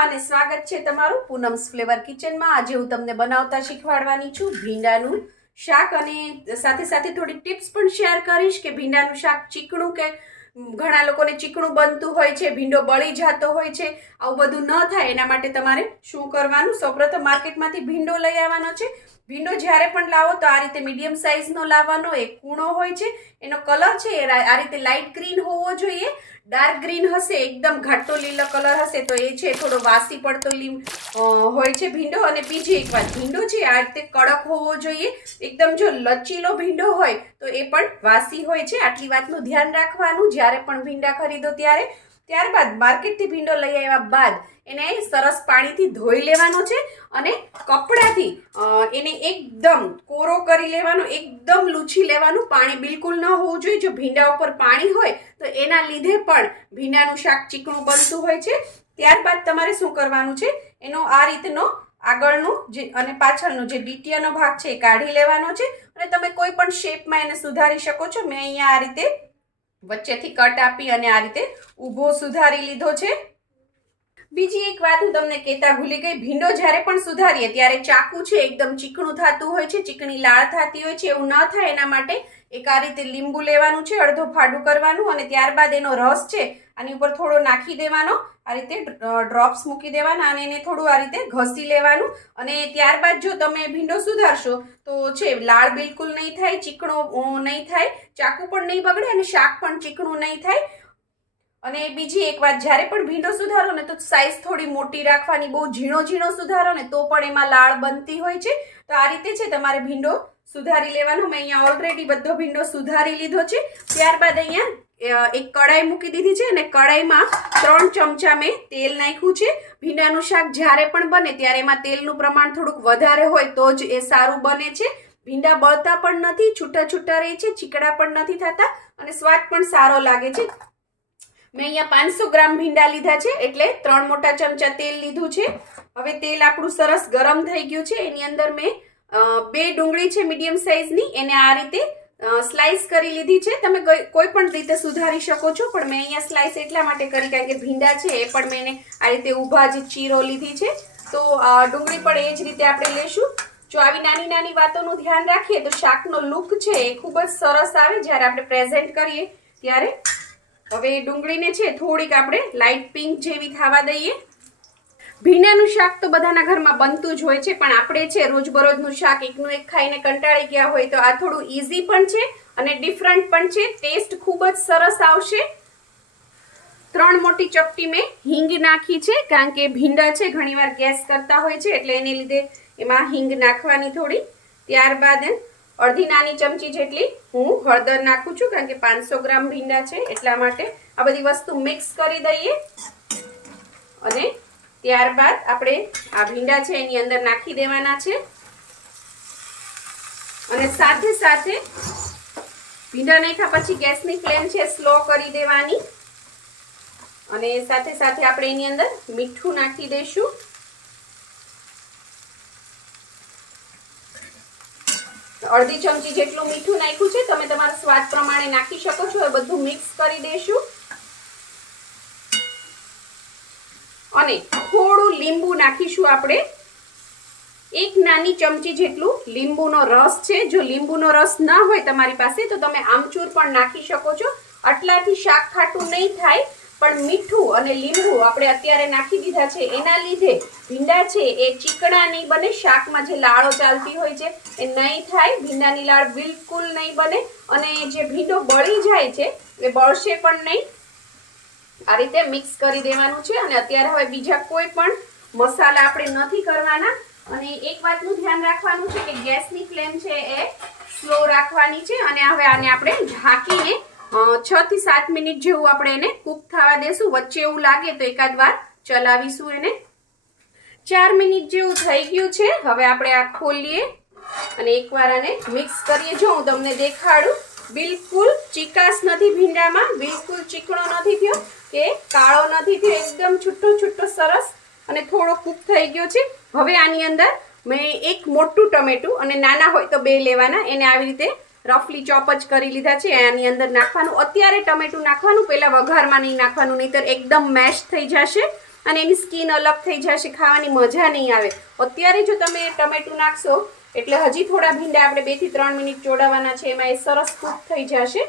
અને સ્વાગત છે તમારું પૂનમ્સ ફ્લેવર કિચનમાં। આજે હું તમને બનાવતા શીખવાડવાની છું ભીંડાનું શાક અને સાથે સાથે થોડી ટિપ્સ પણ શેર કરીશ કે ભીંડાનું શાક ચીકણું કે ઘણા લોકોને ચીકણું બનતું હોય છે, ભીંડો બળી જતો હોય છે। આવું બધું ન થાય એના માટે તમારે શું કરવાનું? સૌપ્રથમ માર્કેટમાંથી ભીંડો લઈ આવવાનો છે। ભીંડો જ્યારે પણ લાવો તો આ રીતે મીડિયમ સાઇઝનો લાવવાનો। એક કૂણો હોય છે, એનો કલર છે આ રીતે લાઇટ ગ્રીન હોવો જોઈએ। ડાર્ક ગ્રીન હશે, એકદમ ઘાટો લીલો કલર હશે તો એ છે થોડો વાસી પડતો હોય છે ભીંડો। અને બીજી એક વાત, ભીંડો છે આ રીતે કડક હોવો જોઈએ। એકદમ જો લચીલો ભીંડો હોય તો એ પણ વાસી હોય છે। આટલી વાતનું ધ્યાન રાખવાનું જ્યારે પણ ભીંડા ખરીદો ત્યારે। ત્યારબાદ માર્કેટથી ભીંડો લઈ આવ્યા બાદ એને સરસ પાણીથી ધોઈ લેવાનો છે અને કપડાથી એને એકદમ કોરો કરી લેવાનો, એકદમ લૂછી લેવાનું। પાણી બિલકુલ ન હોવું જોઈએ। જો ભીંડા ઉપર પાણી હોય તો એના લીધે પણ ભીંડાનું શાક ચીકણું બનતું હોય છે। ત્યારબાદ તમારે શું કરવાનું છે, એનો આ રીતનો આગળનો જે અને પાછળનો જે ડીટીયાનો ભાગ છે એ કાઢી લેવાનો છે અને તમે કોઈ પણ શેપમાં એને સુધારી શકો છો। મેં અહીંયા આ રીતે વચ્ચેથી કટ આપી અને આ રીતે ઊભો સુધારી લીધો છે। બીજી એક વાત હું તમને કહેતા ભૂલી ગઈ, ભીંડો જ્યારે પણ સુધારીએ ત્યારે ચાકુ છે એકદમ ચીકણું થતું હોય છે, ચીકણી લાળ થતી હોય છે, એવું ન થાય એના માટે એક આ રીતે લીંબુ લેવાનું છે, અડધો ફાડું કરવાનું અને ત્યારબાદ એનો રસ છે આની ઉપર થોડો નાખી દેવાનો। આ રીતે ડ્રોપ્સ મૂકી દેવાના અને એને થોડું આ રીતે ઘસી લેવાનું અને ત્યારબાદ જો તમે ભીંડો સુધારશો તો છે લાળ બિલકુલ નહીં થાય, ચીકણો નહીં થાય, ચાકુ પણ નહીં બગડે અને શાક પણ ચીકણું નહીં થાય। અને બીજી એક વાત, જ્યારે પણ ભીંડો સુધારો ને તો સાઈઝ થોડી મોટી રાખવાની। બહુ ઝીણો સુધારો ને તો પણ એમાં લાળ બનતી હોય છે। તો આ રીતે છે તમારે ભીંડો સુધારી લેવાનો। મેં અહીંયા ઓલરેડી બધો ભીંડો સુધારી લીધો છે। ત્યારબાદ અહીંયા એક કડાઈ મૂકી દીધી છે અને કડાઈમાં 3 ચમચા મેં તેલ નાખ્યું છે। ભીંડાનું શાક જ્યારે પણ બને ત્યારે એમાં તેલનું પ્રમાણ થોડુંક વધારે હોય તો જ એ સારું બને છે। ભીંડા બળતા પણ નથી, છૂટા છૂટા રહે છે, ચીકણા પણ નથી થતા અને સ્વાદ પણ સારો લાગે છે। મેં અહીંયા 500 ગ્રામ ભીંડા લીધા છે એટલે 3 મોટા ચમચા તેલ લીધું છે। હવે તેલ આપણું સરસ ગરમ થઈ ગયું છે। એની અંદર મેં 2 ડુંગળી છે મીડિયમ સાઇઝની, એને આ રીતે સ્લાઇસ કરી લીધી છે। તમે કોઈ પણ રીતે સુધારી શકો છો, પણ મેં અહીંયા સ્લાઇસ એટલા માટે કરી કારણ કે ભીંડા છે એ પણ મેં આ રીતે ઊભા જ ચીરો લીધી છે। તો ડુંગળી પણ એ જ રીતે આપણે લેશું। જો આવી નાની નાની વાતોનું ધ્યાન રાખીએ તો શાકનો લુક છે એ ખૂબ જ સરસ આવે જ્યારે આપણે પ્રેઝન્ટ કરીએ ત્યારે। હવે ડુંગળીને છે થોડીક આપણે લાઇટ પિંક જેવી થવા દઈએ। ભીંડાનું શાક તો બધાના ઘરમાં બનતું જ હોય છે, પણ આપણે છે રોજબરોજનું શાક એકનું એક ખાઈને કંટાળી ગયા હોય તો આ થોડું ઇઝી પણ છે અને ડિફરન્ટ પણ છે। ટેસ્ટ ખૂબ જ સરસ આવશે। 3 મોટી ચપટી મેં હિંગ નાખી છે કારણ કે ભીંડા છે ઘણીવાર ગેસ કરતા હોય છે એટલે એને લીધે એમાં હિંગ નાખવાની થોડી। ત્યારબાદ અડધી નાની ચમચી જેટલી હું હળદર નાખું છું કારણ કે 500 ગ્રામ ભીંડા છે એટલા માટે। આ બધી વસ્તુ મિક્સ કરી દઈએ અને ત્યારબાદ આપણે આ ભીંડા છે એની અંદર નાખી દેવાના છે અને સાથે સાથે ભીંડા નાખ્યા પછી ગેસની ફ્લેમ છે સ્લો કરી દેવાની અને સાથે સાથે આપણે એની અંદર મીઠું નાખી દઈશું। અડધી ચમચી જેટલું મીઠું નાખ્યું છે, તમે તમારા સ્વાદ પ્રમાણે નાખી શકો છો। એ બધું મિક્સ કરી દઈશું અને થોડું લીંબુ નાખીશું આપણે। 1 નાની ચમચી જેટલું લીંબુનો રસ છે। જો લીંબુનો રસ ના હોય તમારી પાસે તો તમે આમચૂર પણ નાખી શકો છો। આટલાથી શાક ખાટું નહીં થાય, પણ મીઠું અને લીંબુ આપણે અત્યારે નાખી દીધા છે એના લીધે ભીંડા છે એ ચીકણા નહીં બને, શાકમાં જે લાળો ચાલતી હોય છે એ નહીં થાય, ભીંડાની લાળ બિલકુલ નહીં બને અને જે ભીંડો બળી જાય છે એ બળશે પણ નહીં। આ રીતે મિક્સ કરી દેવાનું છે અને અત્યારે હવે બીજા કોઈ પણ મસાલા આપણે નથી કરવાના। અને એક વાતનું ધ્યાન રાખવાનું છે કે ગેસની ફ્લેમ છે એ સ્લો રાખવાની છે અને હવે આને આપણે ઢાંકીને 6 થી 7 મિનિટ જેવું આપણે એને કૂક થવા દેશું। વચ્ચે એવું લાગે તો એકાદ વાર ચલાવીશું એને। 4 મિનિટ જેવું થઈ ગયું છે। હવે આપણે આ ખોલીએ અને એકવાર આને મિક્સ કરીએ। જો હું તમને દેખાડું, બિલકુલ ચીકાશ નથી ભીંડામાં, બિલકુલ ચીકણો નથી થયો કે કાળો નથી થયો, એકદમ છૂટો સરસ અને થોડો કૂક થઈ ગયો છે। હવે આની અંદર મેં એક મોટું ટમેટું અને નાના હોય તો 2 લેવાના, એને આવી રીતે રફલી ચોપ જ કરી લીધા છે। આની અંદર નાખવાનું, અત્યારે ટમેટું નાખવાનું, પહેલા વઘારમાં નહીં નાખવાનું, નહીતર એકદમ મેશ થઈ જશે। અને એની સ્કિન અલગ થઈ જશે, ખાવાની મજા નહીં આવે. અત્યારે જો તમે ટમેટું નાખશો એટલે હજી થોડા ભીંડા આપણે 2 થી 3 મિનિટ ચોડાવવાના છે, એમાં એ સરસ કૂક થઈ જશે.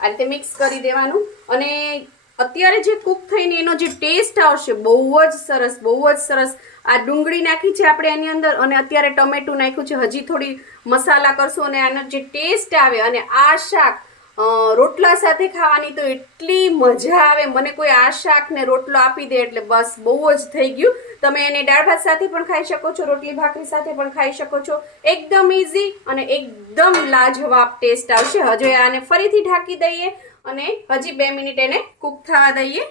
આ રીતે મિક્સ કરી દેવાનું. અને અત્યારે જે કૂક થઈને એનો જે ટેસ્ટ આવશે બહુ જ સરસ, બહુ જ સરસ. આ ડુંગળી નાખી છે આપણે એની અંદર અને અત્યારે ટમેટું નાખ્યું છે. હજી થોડી મસાલા કરશું અને આનો જે ટેસ્ટ આવે અને આ શાક રોટલા સાથે ખાવાની તો એટલી મજા આવે. મને કોઈ આ શાક ને રોટલો આપી દે એટલે બસ બહુ જ થઈ ગયું. તમે એને દાળ ભાત સાથે પણ ખાઈ શકો છો, રોટલી ભાખરી સાથે પણ ખાઈ શકો છો. એકદમ ઇઝી અને એકદમ લાજવાબ ટેસ્ટ આવશે. હજુ આને ફરીથી ઢાંકી દઈએ અને હજી 2 મિનિટ એને કૂક થવા દઈએ.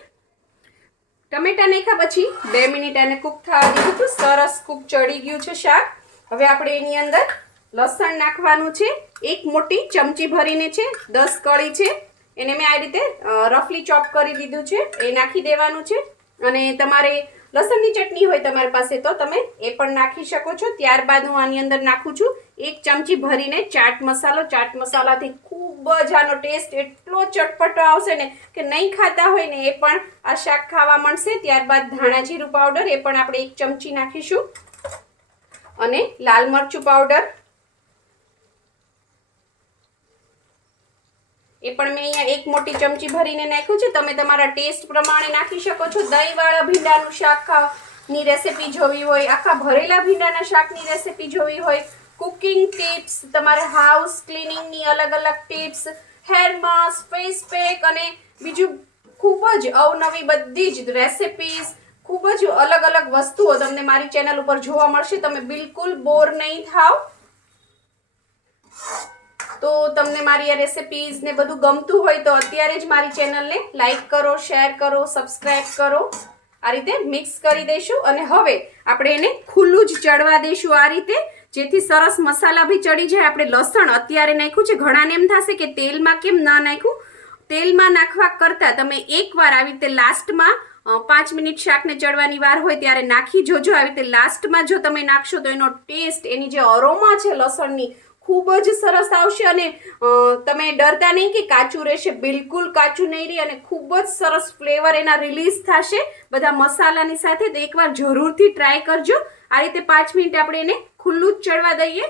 ટમેટા નાખ્યા પછી 2 મિનિટ એને કૂક થવા દીધું તો સરસ કૂક ચડી ગયું છે શાક. હવે આપણે એની અંદર લસણ નાખવાનું છે. 1 મોટી ચમચી ભરીને છે, 10 કળી છે, એને મેં આ રીતે રફલી ચોપ કરી દીધું છે, એ નાખી દેવાનું છે. અને તમારે લસણની ચટણી હોય તમારી પાસે તો તમે એ પણ નાખી શકો છો. ત્યારબાદ હું આની અંદર નાખું છું 1 ચમચી ભરીને ચાટ મસાલો. ચાટ મસાલાથી ખૂબ જ આનો ટેસ્ટ એટલો ચટપટો આવશે ને કે નહીં ખાતા હોય ને એ પણ આ શાક ખાવા મળશે. ત્યારબાદ ધાણા જીરું પાવડર, એ પણ આપણે 1 ચમચી નાખીશું. અને લાલ મરચું પાવડર, એ પણ મેં અહીંયા 1 મોટી ચમચી ભરીને નાખ્યું છે. તમે તમારા ટેસ્ટ પ્રમાણે નાખી શકો છો. દહીંવાળા ભીંડાનું શાક ની રેસીપી જોવી હોય, આખા ભરેલા ભીંડાના શાકની રેસીપી જોવી હોય, કુકિંગ ટિપ્સ, તમારે હાઉસ ક્લિનિંગની અલગ અલગ tips, hair mask, face pack અને બીજું ખૂબ જ અવનવી બધી જ રેસીપીઝ, ખૂબ જ અલગ અલગ વસ્તુઓ તમને મારી ચેનલ ઉપર જોવા મળશે. તમે બિલકુલ બોર નહીં થાવ. તો તમને મારી આ રેસિપીઝ ને બધું ગમતું હોય તો અત્યારે જ મારી ચેનલને લાઈક કરો, શેર કરો, સબસ્ક્રાઈબ કરો. આ રીતે મિક્સ કરી દઈશું અને હવે આપણે એને ખુલ્લું જ ચડવા દઈશું આ રીતે, જેથી સરસ મસાલા બી ચડી જાય. આપણે લસણ અત્યારે નાખ્યું છે. ઘણાને એમ થશે કે તેલમાં કેમ ના નાખ્યું. તેલમાં નાખવા કરતાં તમે એકવાર આવી રીતે લાસ્ટમાં 5 મિનિટ શાકને ચડવાની વાર હોય ત્યારે નાખી જોજો. આવી રીતે લાસ્ટમાં જો તમે નાખશો તો એનો ટેસ્ટ, એની જે અરોમા છે લસણની, ખૂબ જ સરસ આવશે. અને તમે ડરતા નહીં કે કાચું રહેશે, બિલકુલ કાચું નહીં રહે અને ખૂબ જ સરસ ફ્લેવર એના રિલીઝ થશે બધા મસાલાની સાથે. તો એકવાર જરૂરથી ટ્રાય કરજો. આ રીતે 5 મિનિટ આપણે એને ખુલ્લું જ ચડવા દઈએ.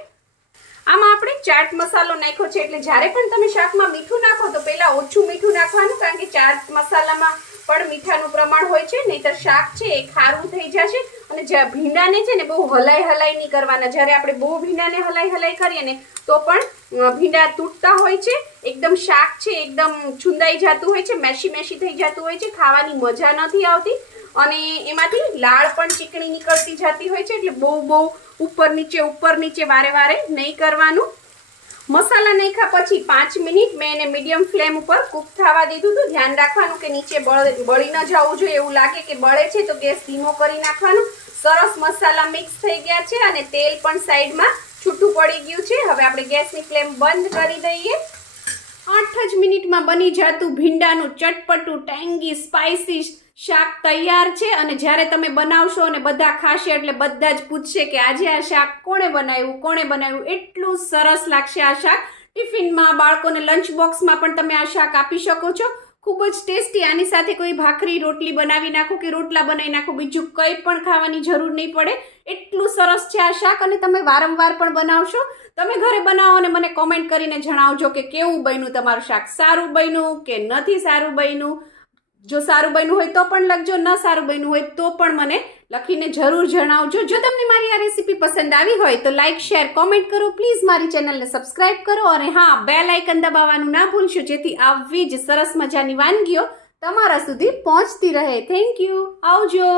આમાં આપણે ચાટ મસાલો નાખ્યો છે એટલે જ્યારે પણ તમે શાકમાં મીઠું નાખો તો પહેલાં ઓછું મીઠું નાખવાનું, કારણ કે ચાટ મસાલામાં પણ મીઠાનું પ્રમાણ હોય છે, નહીંતર શાક છે એ ખારું થઈ જશે. અને જ્યાં ભીંડાને છે ને બહુ હલાઈ નહીં કરવાના. જ્યારે આપણે બહુ ભીંડાને હલાઈ કરીએ ને તો પણ ભીંડા તૂટતા હોય છે. એકદમ શાક છે એકદમ છુંદાઈ જતું હોય છે, મેશી થઈ જતું હોય છે, ખાવાની મજા નથી આવતી અને એમાંથી લાળ પણ ચીકણી નીકળતી જતી હોય છે. એટલે બહુ ઉપર નીચે વારે નહીં કરવાનું. મસાલા નાખ્યા પછી 5 મિનિટ મેં એને મીડિયમ ફ્લેમ ઉપર કૂક થવા દીધું હતું. ધ્યાન રાખવાનું કે નીચે બળી ન જવું જોઈએ. એવું લાગે કે બળે છે તો ગેસ ધીમો કરી નાખવાનું. સરસ મસાલા મિક્સ થઈ ગયા છે અને તેલ પણ સાઈડમાં છૂટું પડી ગયું છે. હવે આપણે ગેસની ફ્લેમ બંધ કરી દઈએ. 8 જ મિનિટમાં બની જતું ભીંડાનું ચટપટું ટેંગી સ્પાઇસી શાક તૈયાર છે. અને જ્યારે તમે બનાવશો અને બધા ખાશે એટલે બધા જ પૂછશે કે આજે આ શાક કોણે બનાવ્યું. એટલું સરસ લાગશે આ શાક. ટિફિનમાં, બાળકોને લંચ બોક્સમાં પણ તમે આ શાક આપી શકો છો. ખૂબ જ ટેસ્ટી. આની સાથે કોઈ ભાખરી, રોટલી બનાવી નાખો કે રોટલા બનાવી નાખો, બીજું કંઈ પણ ખાવાની જરૂર નહીં પડે. એટલું સરસ છે આ શાક અને તમે વારંવાર પણ બનાવશો. તમે ઘરે બનાવો અને મને કોમેન્ટ કરીને જણાવજો કે કેવું બન્યું તમારું શાક. સારું બન્યું કે નથી સારું બન્યું. જો સારું બન્યું હોય તો પણ લખજો, ન સારું બન્યું હોય તો પણ મને લખીને જરૂર જણાવજો. જો તમને મારી આ રેસીપી પસંદ આવી હોય તો લાઈક, શેર, કોમેન્ટ કરો. પ્લીઝ મારી ચેનલને સબસ્ક્રાઈબ કરો અને હા, બેલ આઇકન દબાવવાનું ના ભૂલશો, જેથી આવી જ સરસ મજાની વાનગીઓ તમારા સુધી પહોંચતી રહે. Thank you. આવજો.